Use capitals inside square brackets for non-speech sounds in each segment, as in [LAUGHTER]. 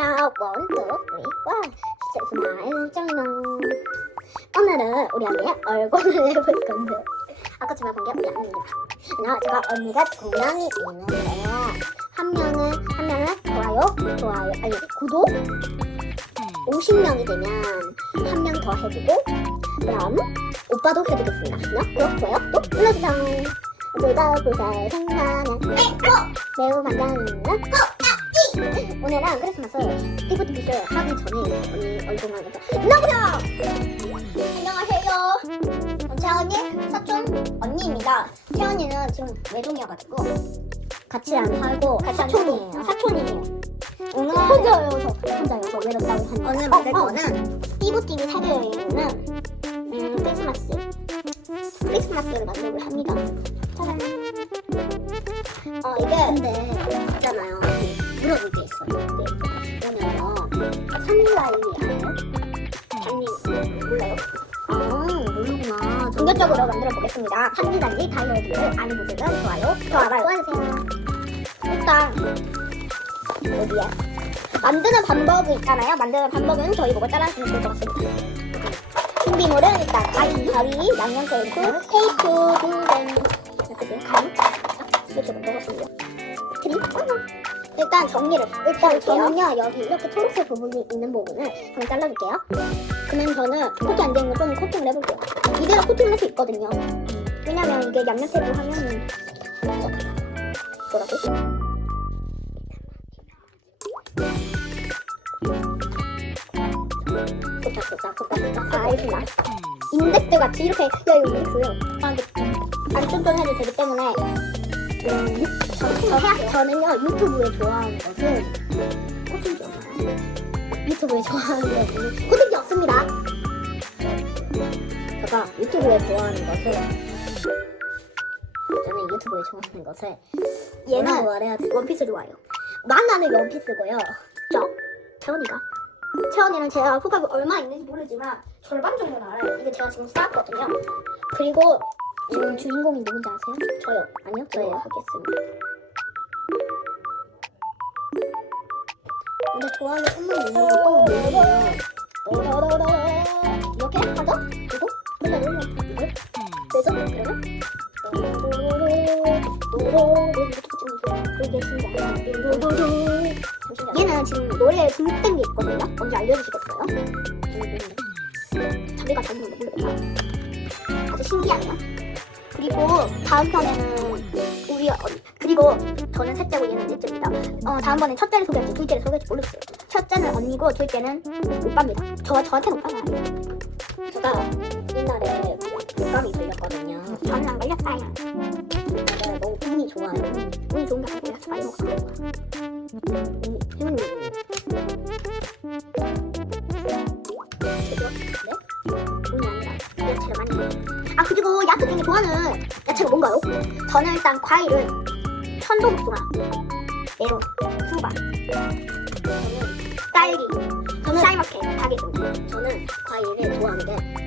하나 원, 투, 쓰리, 와 스마일 짱랑 오늘은 우리 언니의 얼굴을 [LAUGHS] 해볼 건데. 아까 제가 본 게 우리 언니입니다. 나 제가 언니가 두 명이 있는데. 한 명은 한 명은 좋아요 좋아요 아니 구독. 50명이 되면 한 명 더 해주고 그럼 오빠도 해주겠습니다. 하나 구독 좋아요 또 눌러주세요. 둘다 보살 생나는 매우 반가운 코딱지 오늘은 크리스마스 띠부띠부쇼 하기 전에 언니 얼굴만 이렇게 안녕하세요! 안녕하세요! 채언니 사촌 언니입니다. 채언니는 지금 외동이어가지고 같이 안 살고 사촌이에요. 사촌이에요. 오늘 혼자여서. 혼자여서 외롭다고 하는 오늘 만들 거는 띠부띠부 사계여행은 음, 크리스마스 크리스마스를 만들고 합니다. 짜잔. 어 이게 근데 본격적으로 만들어 보겠습니다. 산리달리 다이어리를 아는 분들은 좋아요 저 알아요 좋아해주세요. 일단 어디야? 만드는 방법이 있잖아요. 만드는 방법은 저희 보고 따라하시면 좋을 것 같습니다. 준비물은 일단 가위, 가위, 양념 테이프, 테이프, 동전 이렇게 가위 이렇게 넣었습니다 트리? 일단 정리를 일단 저는요. 여기 이렇게 초록색 부분이 있는 부분을 한번 잘라줄게요. 그러면 저는 코팅 안 되는 거좀 코팅을 해볼게요 이대로 코팅을 할 수 있거든요. 왜냐면 이게 테이프 하면은 뭐라고? 도착 도착 도착 도착 아 알겠습니다. 인덱스 같이 이렇게 야 이거 인덱스요. 아 근데 안 쫀쫀해도 되기 때문에. 음, 저, 저, 저는요 유튜브에 좋아하는 것은 코팅이 없어요? 유튜브에 좋아하는 것은 코팅 유튜브에 좋아하는 것은 저는 유튜브에 좋아하는 것을 얘는 말해야 돼. 원피스 좋아요. 만나는 원피스고요. 저 채원이가. 채원이는 제가 후각이 얼마 있는지 모르지만 절반 정도는 알아요. 이게 제가 지금 쌓았거든요. 그리고 지금 주인공이 누군지 아세요? 저요. 아니요? 저예요. 하겠습니다. 근데 좋아하는 선물 있는 거또 모르겠어요 이렇게 하죠? 그리고 얘는 지금 노래에 중독된 게 있거든요. 뭔지 알려주시겠어요? 자기가 잘못 모르겠다 아주 신기하네요. 그리고 다음 편에는 우리 어, 그리고 저는 셋째고 얘는 넷째입니다. 어 다음번에 첫째를 소개할지 둘째를 소개할지 모르겠어요. 첫째는 언니고 둘째는 오빠입니다. 저, 저한테는 오빠가 아니에요. 제가 아 그리고 야채 중에 좋아하는 야채가 뭔가요? 저는 일단 과일은 천도복숭아, 메론, 수박, 저는 딸기, 저는 샤이마켓 다 계십니다. 저는 과일을 좋아하는 게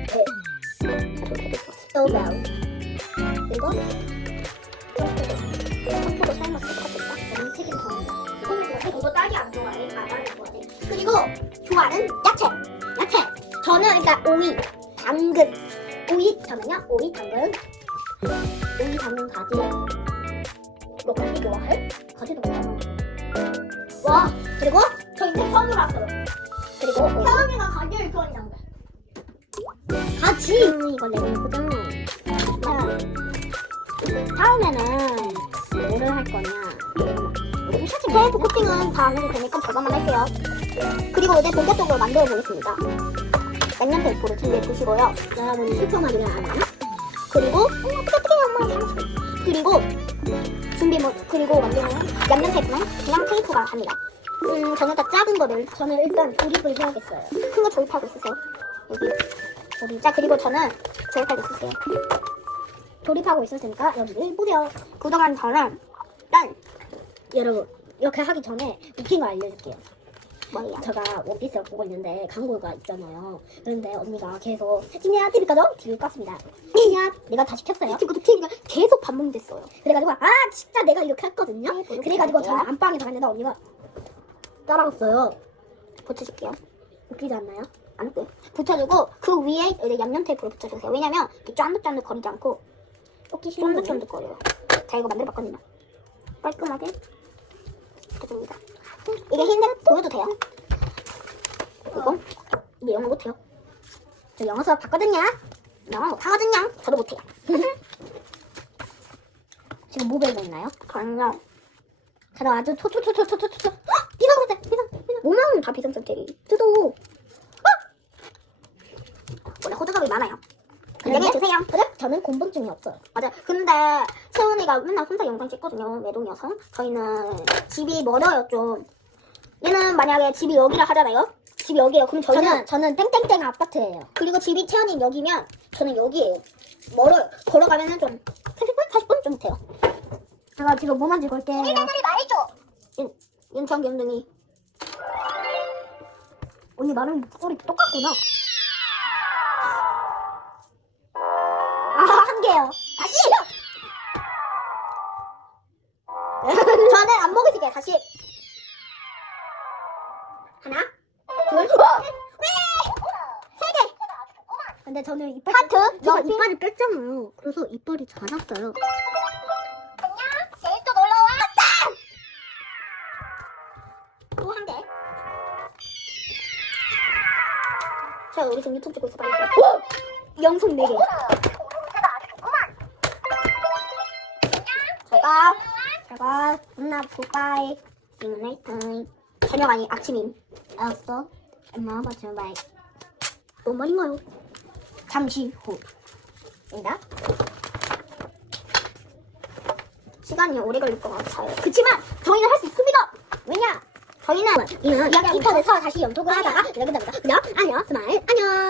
야채, 야채. 저는 일단 오이, 당근, 오이 저는요. 오이 당근. 오이 당근 가지. 너 가지 좋아해? 가지도 먹잖아 와 그리고? 저 인생 처음 알았어요. 그리고 태원이가 가지를 좋아한다 가지! 음, 이거 내가 보자 다음에는 뭐를 할 거냐 테이프 코팅은 다안 해도 되니까 저것만 할게요 그리고 이제 본격적으로 만들어 보겠습니다 양념 테이프를 준비해 주시고요. 여러분이 신청하기를 안 하나? 그리고 어떻게 어떻게 엄마. 그리고 준비물 그리고 만드는 양념 테이프는 그냥 테이프가 합니다. 음 저는 다 작은 거를 저는 일단 조립을 해야겠어요. 큰 거 조립하고 있으세요. 여기 조립. 자 그리고 저는 조립하고 있으세요. 조립하고 있을 테니까 여기를 보세요. 그동안 저는 일단 여러분 이렇게 하기 전에 루틴을 알려줄게요. 뭐예요? 제가 원피스를 보고 있는데 광고가 있잖아요. 그런데 언니가 계속 신이야 TV 꺼줘? TV 껐습니다. 신이야 내가 다시 켰어요. 그리고 TV가 계속 반복됐어요. 그래가지고 아 진짜 내가 이렇게 했거든요. 그래가지고 저는 안방에서 갔는데 언니가 따라왔어요. 붙여줄게요. 웃기지 않나요? 안 웃겨요. 붙여주고 그 위에 이제 양념 테이프를 붙여주세요. 왜냐면 이렇게 쫀득쫀득 거리지 않고 뽑기 싫은 쫀득쫀득 거려요. 제가 이거 만들어 봤거든요. 깔끔하게 붙여줍니다. 이게 힌트 보여도 돼요? 이거 이게 영어 못해요. 저 영어 수업 봤거든요. 영어 못하거든요. 저도 못해요. [LAUGHS] 지금 뭐 배우고 있나요? 그럼요. 저도 아주 초초초초초초초 비상사태 비상 비상 뭐만 다 비상사태리 저도 어? 원래 호두갑이 많아요 근데 주세요 그래? 저는 곤봉증이 없어요 맞아요 근데 채원이가 맨날 혼자 영상 찍거든요 외동이어서 저희는 집이 멀어요 좀. 얘는 만약에 집이 여기라 하잖아요? 집이 여기예요. 그럼 저희는 저는, 땡땡땡 아파트예요. 그리고 집이 채원이 여기면 저는 여기예요. 멀어요. 걸어가면은 좀 30분? 40분? 좀 돼요. 제가 지금 뭐 만지고 올게요. 말해줘. 윤, 윤천 경등이. 언니 나랑 목소리 똑같구나. 아 한 개요. 다시 저는 안 먹으시게 다시 하나 둘셋개 근데 저는 이빨 하트 제가 이빨을 뺐잖아요 그래서 이빨이 자랐어요 안녕. 내일 또 놀러 와. 또 한 개. 자, 우리 지금 유튜브 찍고 있어. 빨리. 오! 영상 4개. 오늘 운세가 아주 좋구만. 제가, 제가, 누나, 굿바이. 굿나잇 타임. 저녁 아니, 아침임. 알았어. 엄마, 봐, 제발. 뭔 말인가요? 잠시 후. 입니다. 시간이 오래 걸릴 것 같아요. 그치만, 저희는 할 수 있습니다! 왜냐? 저희는 이야기 인터넷에서 다시 연속을 하다가 이렇게 됩니다. 그냥 안녕, 스마일, 안녕!